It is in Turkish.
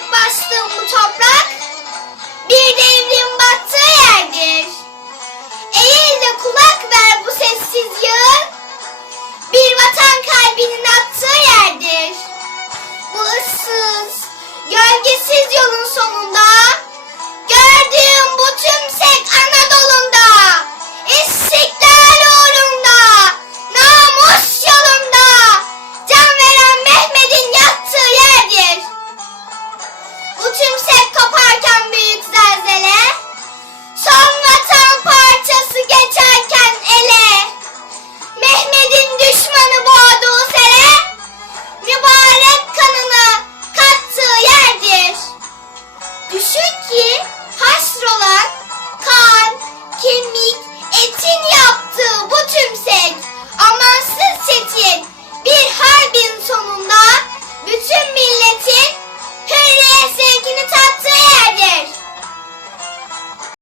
Gelip bastığım bu toprak bir devrin battığı yerdir. Eğil kulak ver bu sessiz yağın bir vatan kalbinin attığı yerdir. Bu ıssız, gölgesiz yolun sonunda Bu tümsek koparken büyük zelzele. Son vatan parçası geçerken ele. Mehmet'in düşmanı boğduğu sele. Mübarek kanını kattığı yerdir. Düşün ki hasrola